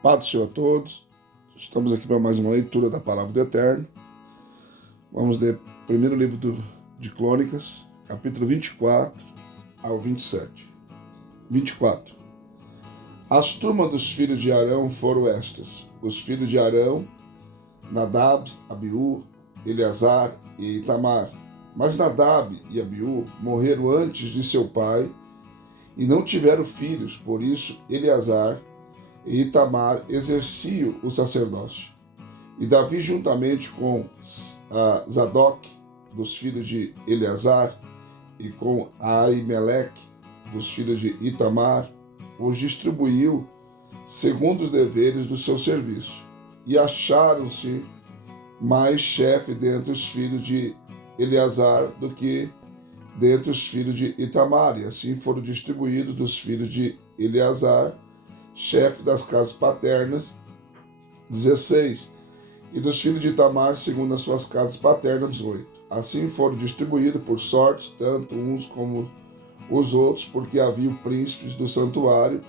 Paz do Senhor a todos. Estamos aqui para mais uma leitura da Palavra do Eterno. Vamos ler o primeiro livro de Crônicas, capítulo 24 ao 27. 24. As turmas dos filhos de Arão foram estas: os filhos de Arão, Nadab, Abiú, Eleazar e Itamar. Mas Nadab e Abiú morreram antes de seu pai e não tiveram filhos, por isso Eleazar e Itamar exerciam o sacerdócio. E Davi, juntamente com Zadok, dos filhos de Eleazar, e com Aimeleque, dos filhos de Itamar, os distribuiu segundo os deveres do seu serviço. E acharam-se mais chefe dentre os filhos de Eleazar do que dentre os filhos de Itamar, e assim foram distribuídos dos filhos de Eleazar, chefe das casas paternas, 16, e dos filhos de Itamar, segundo as suas casas paternas, 18. Assim foram distribuídos por sorte, tanto uns como os outros, porque havia príncipes do santuário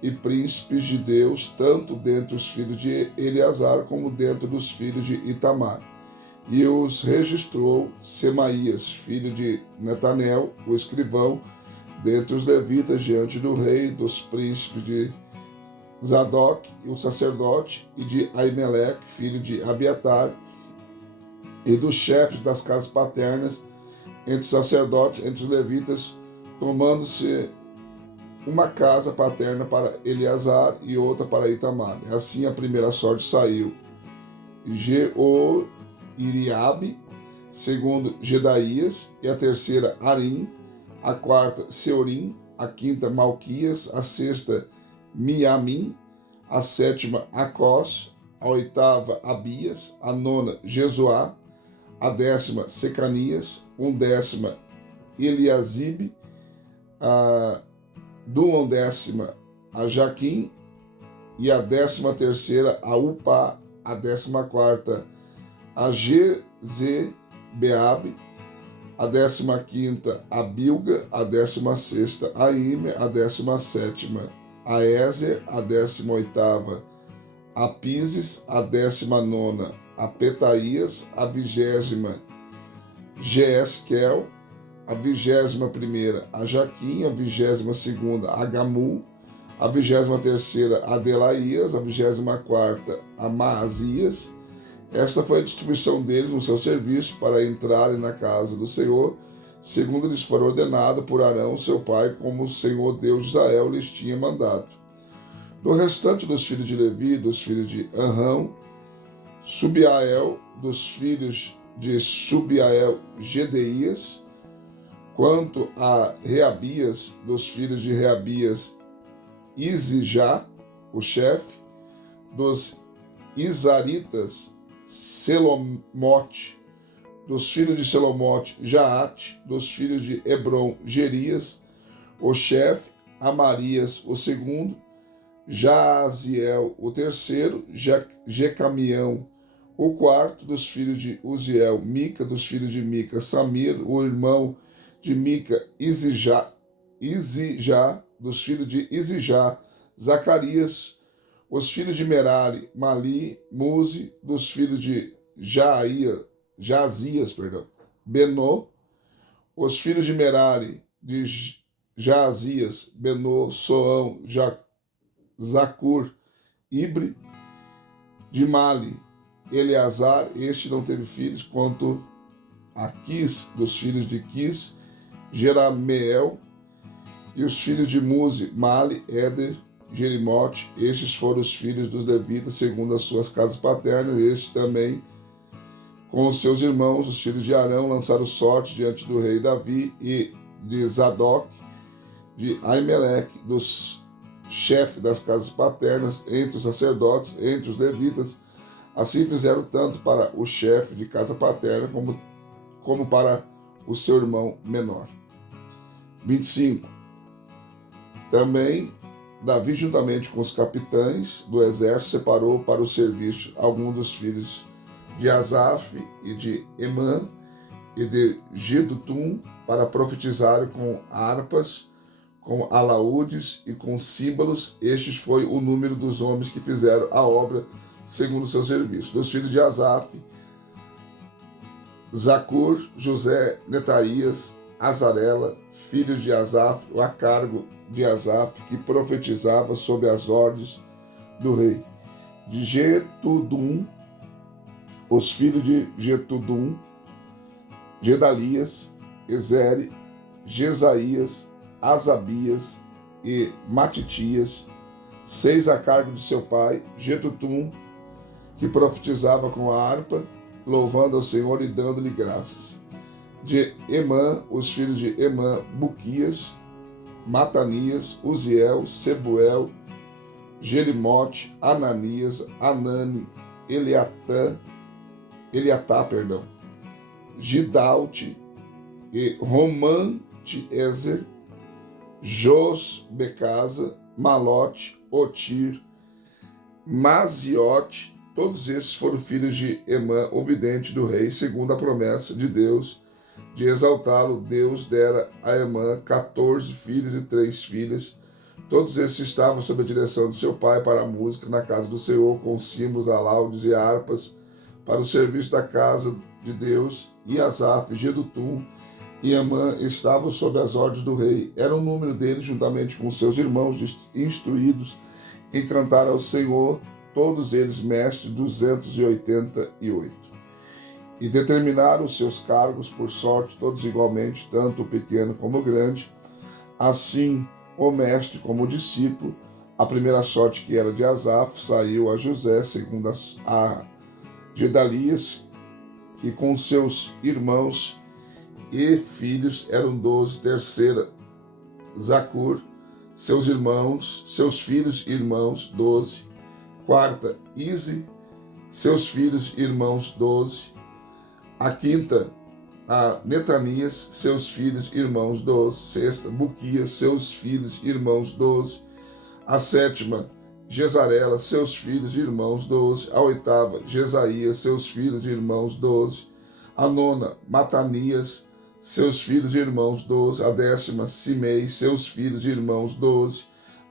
e príncipes de Deus, tanto dentre os filhos de Eleazar como dentro dos filhos de Itamar. E os registrou Semaías, filho de Netanel, o escrivão, dentre os levitas, diante do rei, dos príncipes de Zadok, o sacerdote, e de Aimeleque, filho de Abiatar, e dos chefes das casas paternas, entre os sacerdotes, entre os levitas, tomando-se uma casa paterna para Eleazar e outra para Itamar. Assim a primeira sorte saiu Iriabe, segundo Gedaías, e a terceira Arim, a quarta Seorim, a quinta Malquias, a sexta Miamim, a sétima Acós, a oitava Abias, a nona Jesuá, a décima Secanias, décima Eliasibe, a duodécima a Jaquim, e a 13ª a Upá, a 14ª a Gezebeabe, a 15ª a Bilga, a 16ª a Ime, a 17ª a Ézer, a 18ª a Pises, a 19ª a Petaías, a 20ª Jeesquel, a 21ª a Jaquim, a 22ª a Gamul, a 23ª a Delaías, a 24ª a Maazias. Esta foi a distribuição deles no seu serviço para entrarem na casa do Senhor, segundo lhes for ordenado por Arão, seu pai, como o Senhor Deus de Israel lhes tinha mandado. Do restante dos filhos de Levi, dos filhos de Anrão, Subiael, dos filhos de Subiael, Gedeías, quanto a Reabias, dos filhos de Reabias, Izijá, o chefe, dos Izaritas, Selomote, dos filhos de Selomote, Jaate, dos filhos de Hebron, Gerias, o chefe, Amarias, o segundo, Jaaziel, o terceiro, Jecamião, o quarto, dos filhos de Uziel, Mica, dos filhos de Mica, Samir, o irmão de Mica, Izijá, dos filhos de Izijá, Zacarias, os filhos de Merari, Mali, Muzi, dos filhos de Jazias, Benô, os filhos de Merari, de Jazias, Benô, Soão, Zacur, Ibre, de Mali, Eleazar, este não teve filhos, quanto a Quis, dos filhos de Quis, Jerameel, e os filhos de Muzi, Mali, Éder, Jerimote, estes foram os filhos dos levitas, segundo as suas casas paternas. Estes também, com os seus irmãos, os filhos de Arão, lançaram sorte diante do rei Davi e de Zadok, de Aimeleque, dos chefes das casas paternas, entre os sacerdotes, entre os levitas. Assim fizeram tanto para o chefe de casa paterna como para o seu irmão menor. 25. Também Davi, juntamente com os capitães do exército, separou para o serviço alguns dos filhos de Asaf e de Emã e de Gedutum para profetizarem com harpas, com alaúdes e com símbolos. Este foi o número dos homens que fizeram a obra segundo o seu serviço. Dos filhos de Asaf, Zacur, José, Netaías, Azarela, filhos de Asaf, a cargo de Asaf, que profetizava sob as ordens do rei. De Getudum, os filhos de Getudum, Gedalias, Ezere, Jesaías, Asabias e Matitias, 6 a cargo de seu pai, Jetutum, que profetizava com a harpa, louvando ao Senhor e dando-lhe graças. De Emã, os filhos de Emã, Buquias, Matanias, Uziel, Sebuel, Jerimote, Ananias, Anani, Eliatá, Gidalte e Romante-Ezer, Josbecasa, Malote, Otir, Maziote. Todos esses foram filhos de Emã, obediente do rei, segundo a promessa de Deus de exaltá-lo. Deus dera a Emã 14 filhos e 3 filhas. Todos esses estavam sob a direção de seu pai para a música na casa do Senhor, com símbolos, alaudes e harpas, para o serviço da casa de Deus. E Asaf, Gedutum e Emã estavam sob as ordens do rei. Era o número deles, juntamente com seus irmãos instruídos em cantar ao Senhor, todos eles mestres, 288. E determinaram os seus cargos por sorte, todos igualmente, tanto o pequeno como o grande, assim o mestre como o discípulo. A primeira sorte, que era de Asaf, saiu a José, segunda a Gedalias, que com seus irmãos e filhos eram 12, terceira Zacur, seus filhos e irmãos, 12, quarta Ize, seus filhos e irmãos, 12, a quinta a Netanias, seus filhos e irmãos, 12, sexta Buquias, seus filhos e irmãos, 12, a sétima Jezarela, seus filhos e irmãos, 12, a oitava Jesaías, seus filhos e irmãos, 12, a nona Matanias, seus filhos e irmãos, 12, a décima Simei, seus filhos e irmãos, 12,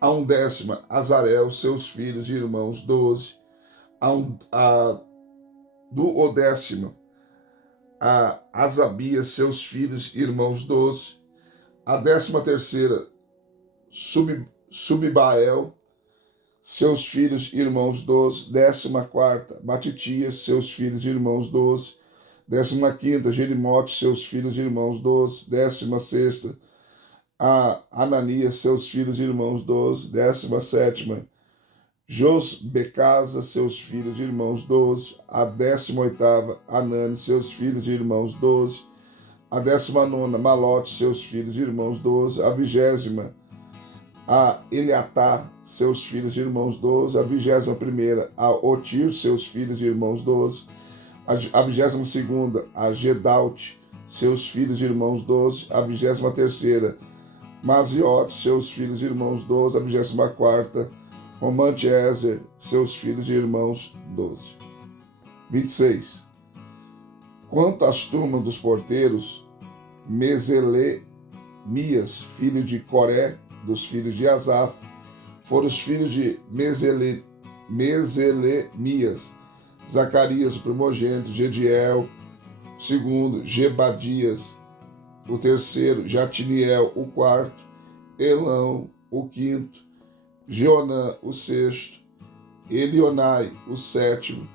a undécima Azarel, seus filhos e irmãos, 12, a duodécima a Asabias, seus filhos e irmãos, 12, a 13ª Subbael, seus filhos e irmãos, 12, 14ª Matitias, seus filhos e irmãos, 12, 15ª Jerimote, seus filhos e irmãos, 12, 16ª a Ananias, seus filhos e irmãos, 12, 17ª Josbecasa, seus filhos e irmãos, 12, a 18ª Anani, seus filhos e irmãos, 12, a 19ª Malote, seus filhos e irmãos, 12, a 20ª a Eliatá, seus filhos e irmãos, 12, a 21ª a Otir, seus filhos e irmãos, 12, a 22ª a Gedalte, seus filhos e irmãos, 12, a 23ª Maziote, seus filhos e irmãos, 12, a 24ª Romante-Ezer, seus filhos e irmãos, 12. 26. Quanto às turmas dos porteiros, Meselemias, filho de Coré, dos filhos de Asaf, foram os filhos de Meselemias, Zacarias, o primogênito, Gediel, o segundo, Gebadias, o terceiro, Jatiniel, o quarto, Elão, o quinto, Jeonã, o sexto, Elionai, o sétimo.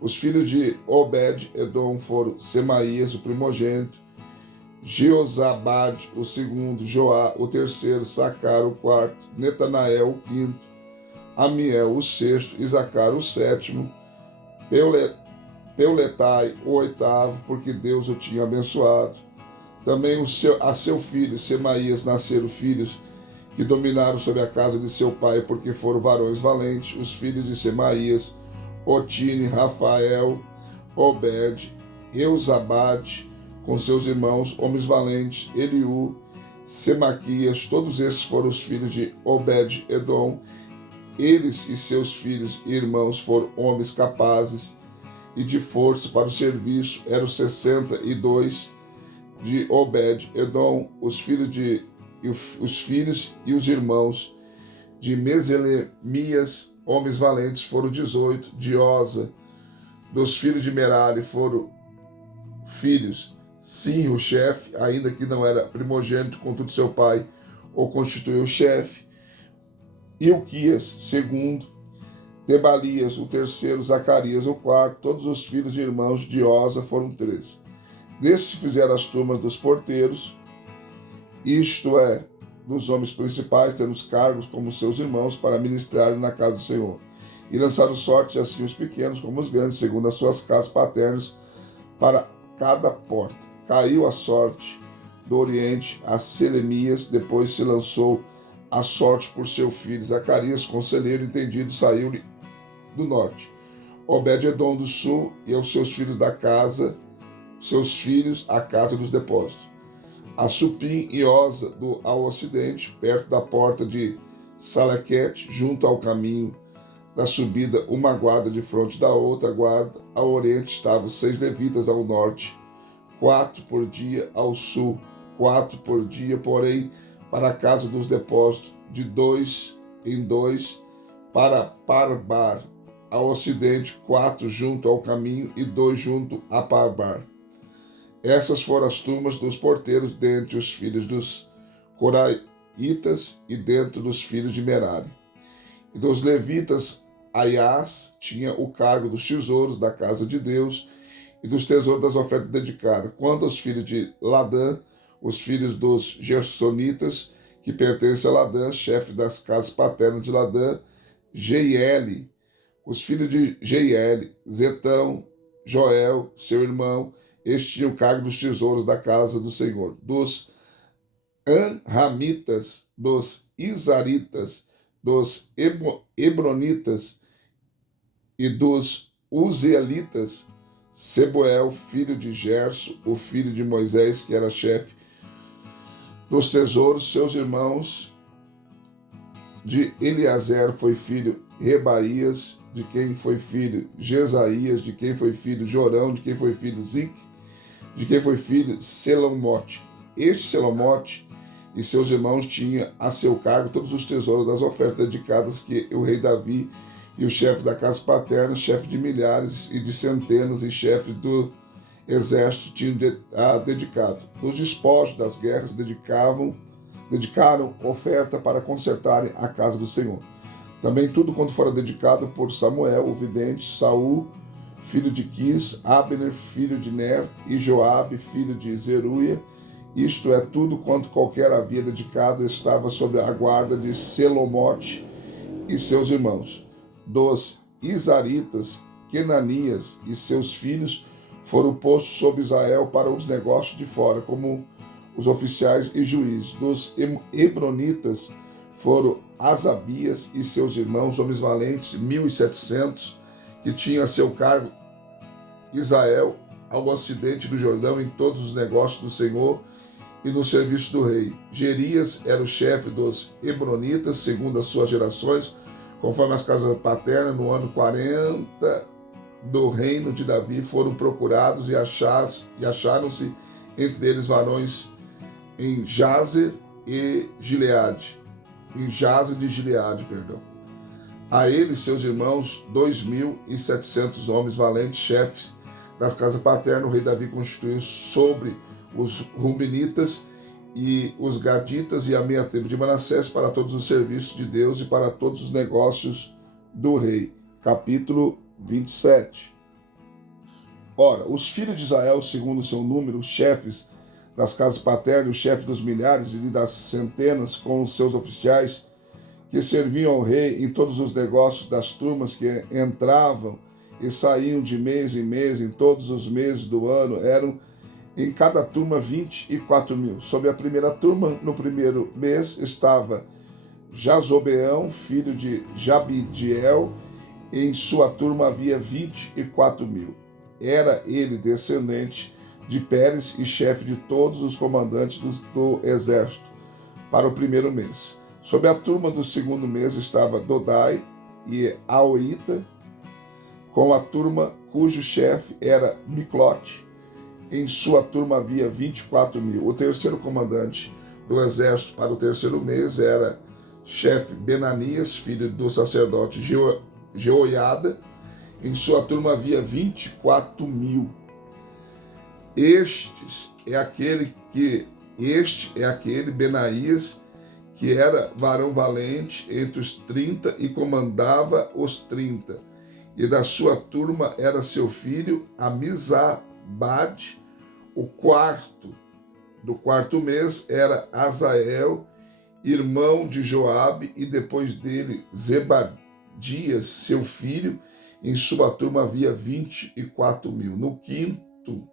Os filhos de Obed-Edom foram Semaías, o primogênito, Jeozabade, o segundo, Joá, o terceiro, Sacar, o quarto, Netanael, o quinto, Amiel, o sexto, Isacar, o sétimo, Peuletai, o oitavo, porque Deus o tinha abençoado. Também a seu filho, Semaías, nasceram filhos que dominaram sobre a casa de seu pai, porque foram varões valentes, os filhos de Semaías, Otine, Rafael, Obed, Eusabade, com seus irmãos, homens valentes, Eliú, Semaquias. Todos esses foram os filhos de Obed-Edom. Eles e seus filhos e irmãos foram homens capazes e de força para o serviço. Eram 62 de Obed-Edom. Os filhos de os filhos e os irmãos de Meselemias, homens valentes, foram 18. De Oza, dos filhos de Merari, foram filhos Sim, o chefe, ainda que não era primogênito, contudo seu pai o constituiu chefe. Ilquias, segundo. Tebalias, o terceiro. Zacarias, o quarto. Todos os filhos e irmãos de Oza foram 13. Desses fizeram as turmas dos porteiros, isto é, dos homens principais, tendo os cargos como seus irmãos, para ministrarem na casa do Senhor. E lançaram sorte assim os pequenos como os grandes, segundo as suas casas paternas, para cada porta. Caiu a sorte do Oriente a Selemias, depois se lançou a sorte por seu filho. Zacarias, conselheiro entendido, saiu do norte. Obed-edom do sul e aos seus filhos da casa, seus filhos a casa dos depósitos. Assupim e Oza ao ocidente, perto da porta de Salequete, junto ao caminho da subida, uma guarda de fronte da outra guarda. Ao oriente estavam 6 levitas, ao norte 4 por dia, ao sul 4 por dia, porém para a casa dos depósitos, de 2 em 2, para Parbar. Ao ocidente 4 junto ao caminho e 2 junto a Parbar. Essas foram as turmas dos porteiros dentre os filhos dos Coraitas e dentro dos filhos de Merari. E dos levitas, Aias tinha o cargo dos tesouros da casa de Deus e dos tesouros das ofertas dedicadas. Quanto aos filhos de Ladã, os filhos dos Gersonitas, que pertencem a Ladã, chefe das casas paternas de Ladã, Jeiel, os filhos de Jeiel, Zetão, Joel, seu irmão, este tinha o cargo dos tesouros da casa do Senhor. Dos Anramitas, dos Izaritas, dos Hebronitas e dos Uzielitas, Sebuel, filho de Gerso, o filho de Moisés, que era chefe dos tesouros. Seus irmãos de Eliezer foi filho Rebaías, de quem foi filho Jesaías, de quem foi filho Jorão, de quem foi filho Zic, de quem foi filho Selomote. Este Selomote e seus irmãos tinham a seu cargo todos os tesouros das ofertas dedicadas que o rei Davi e o chefe da casa paterna, chefe de milhares e de centenas e chefes do exército tinham dedicado. Os despojos das guerras dedicaram oferta para consertarem a casa do Senhor. Também tudo quanto fora dedicado por Samuel, o vidente, Saul, filho de Quis, Abner, filho de Ner, e Joabe, filho de Zeruia, isto é, tudo quanto qualquer havia dedicado, estava sob a guarda de Selomote e seus irmãos. Dos Izaritas, Kenanias e seus filhos foram postos sob Israel para os negócios de fora, como os oficiais e juízes. Dos Hebronitas foram Asabias e seus irmãos, homens valentes, 1.700, que tinham a seu cargo Israel ao ocidente do Jordão em todos os negócios do Senhor e no serviço do rei. Gerias era o chefe dos Hebronitas, segundo as suas gerações, conforme as casas paternas. No ano 40 do reino de Davi foram procurados e acharam-se entre eles varões em Jazer e Gileade. Em Jazer de Gileade, perdão. A eles, seus irmãos, 2.700 homens valentes, chefes das casas paternas, o rei Davi constituiu sobre os Rubenitas e os Gaditas e a meia tribo de Manassés para todos os serviços de Deus e para todos os negócios do rei. Capítulo 27. Ora, os filhos de Israel, segundo o seu número, os chefes das casas paternas, os chefes dos milhares e das centenas, com os seus oficiais, que serviam ao rei em todos os negócios das turmas que entravam e saíam de mês em mês, em todos os meses do ano, eram em cada turma 24.000. Sob a primeira turma, no primeiro mês, estava Jazobeão, filho de Jabidiel, em sua turma havia 24.000. Era ele descendente de Pérez e chefe de todos os comandantes do exército, para o primeiro mês. Sob a turma do segundo mês estava Dodai e Aoita, com a turma cujo chefe era Miclote. Em sua turma havia 24.000. O terceiro comandante do exército para o terceiro mês era chefe Benanias, filho do sacerdote Jeoiada. Em sua turma havia 24.000. Este é aquele Benaías, que era varão valente entre os 30 e comandava os 30. E da sua turma era seu filho Amizabade. O quarto do quarto mês era Azael, irmão de Joabe, e depois dele Zebadias, seu filho. Em sua turma havia 24.000.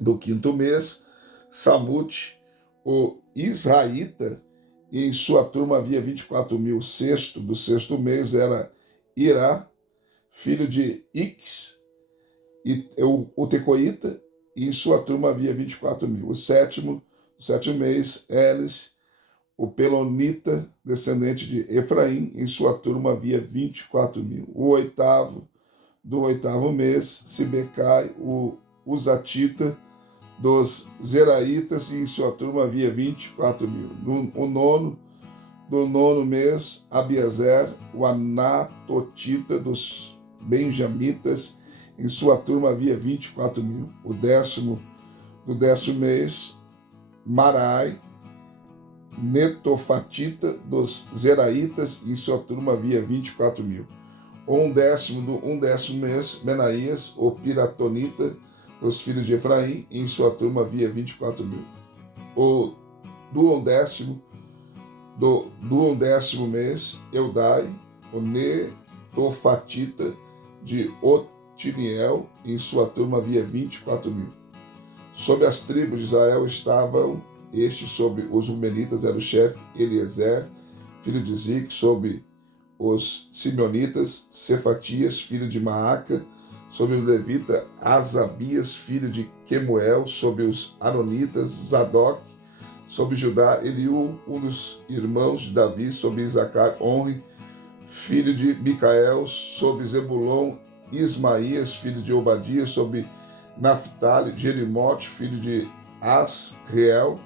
Do quinto mês, Samute, o israelita, e em sua turma havia 24.000. Do sexto mês era Irá, filho de Ix, e o tecoíta, e em sua turma havia 24.000. Do sétimo mês, Elis, o pelonita, descendente de Efraim, em sua turma havia 24.000. Do oitavo mês, Sibecai, o Uzatita, dos Zeraitas, e em sua turma havia 24.000. Do nono mês, Abiezer, o Anatotita, dos Benjamitas, em sua turma havia 24.000. Do décimo mês, Marai, Netofatita, dos Zeraitas, em sua turma havia 24.000. Um décimo mês, Benaías, o Piratonita, dos filhos de Efraim, em sua turma havia 24.000. Do undécimo mês, Eudai, o Netofatita, de Otiniel, em sua turma havia 24.000. Sobre as tribos de Israel estavam estes: sobre os Rubenitas era o chefe Eliezer, filho de Zic; sobre os Simeonitas, Cefatias, filho de Maaca; sobre os levitas, Asabias, filho de Quemuel; sobre os aronitas, Zadok; sobre Judá, Eliú, um dos irmãos de Davi; sobre Isacar, Onri, filho de Micael; sobre Zebulon, Ismaías, filho de Obadias; sobre Naphtali, Jerimote, filho de Asreel;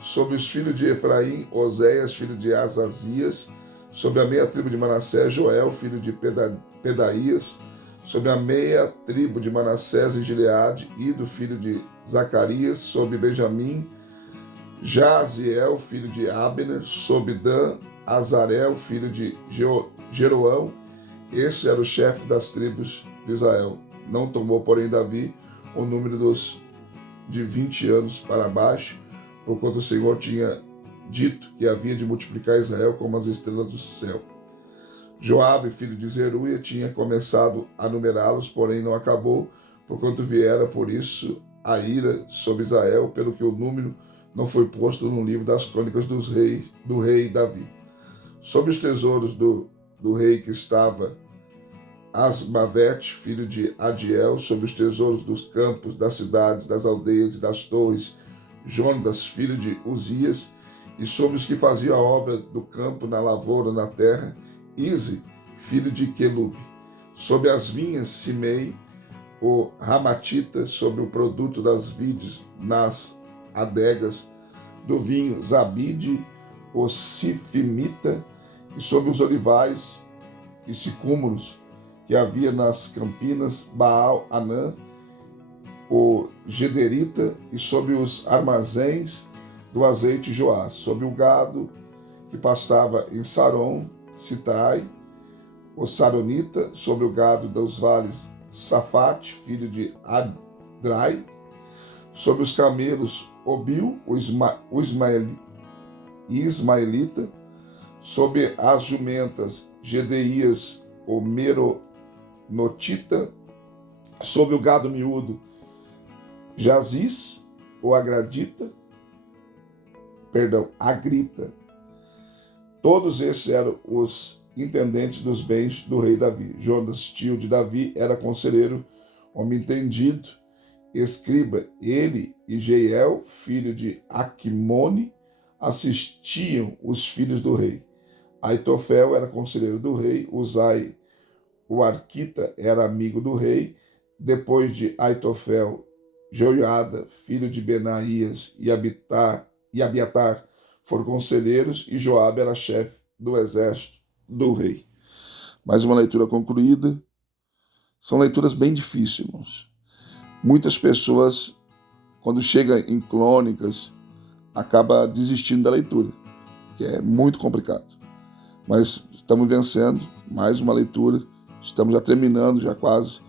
sobre os filhos de Efraim, Oséias, filho de Azazias; sobre a meia tribo de Manassés, Joel, filho de Pedaías; sobre a meia tribo de Manassés e Gileade, Ido, filho de Zacarias; sobre Benjamim, Jaziel, filho de Abner; sobre Dan, Azarel, filho de Jeroão. Esse era o chefe das tribos de Israel. Não tomou, porém, Davi o número de 20 anos para baixo, porquanto o Senhor tinha dito que havia de multiplicar Israel como as estrelas do céu. Joabe, filho de Zeruia, tinha começado a numerá-los, porém não acabou, porquanto viera por isso a ira sobre Israel, pelo que o número não foi posto no livro das crônicas do rei Davi. Sobre os tesouros do rei que estava Asmavete, filho de Adiel; sobre os tesouros dos campos, das cidades, das aldeias e das torres, Jonatas, filho de Uzias; e sobre os que faziam a obra do campo, na lavoura, na terra, Ize, filho de Quelube; sobre as vinhas, Simei, o Ramatita; sobre o produto das vides, nas adegas do vinho, Zabide, o Sifimita; e sobre os olivais e sicômoros que havia nas campinas, Baal-Anã, o Gederita; e sobre os armazéns do azeite, Joás; sobre o gado que pastava em Saron, Sitrai, o Saronita; sobre o gado dos vales, Safate, filho de Adrai; sobre os camelos, Obil, o Ismaelita; sobre as jumentas, Gedeías, o Meronotita; sobre o gado miúdo, Jaziz, o Agrita. Todos esses eram os intendentes dos bens do rei Davi. Jonas, tio de Davi, era conselheiro, homem entendido, escriba. Ele e Jeiel, filho de Aquimone, assistiam os filhos do rei. Aitofel era conselheiro do rei. Uzai, o arquita, era amigo do rei. Depois de Aitofel, Joiada, filho de Benaías, e Abiatar, foram conselheiros e Joabe era chefe do exército do rei. Mais uma leitura concluída. São leituras bem difíceis, irmãos. Muitas pessoas, quando chega em Crônicas, acaba desistindo da leitura, que é muito complicado. Mas estamos vencendo, mais uma leitura, estamos já terminando, já quase,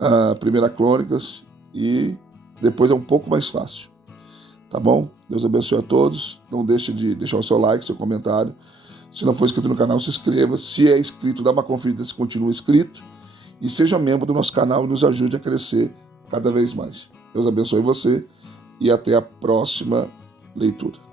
a primeira Crônicas, e depois é um pouco mais fácil. Tá bom? Deus abençoe a todos. Não deixe de deixar o seu like, seu comentário. Se não for inscrito no canal, se inscreva. Se é inscrito, dá uma conferida se continua inscrito. E seja membro do nosso canal e nos ajude a crescer cada vez mais. Deus abençoe você e até a próxima leitura.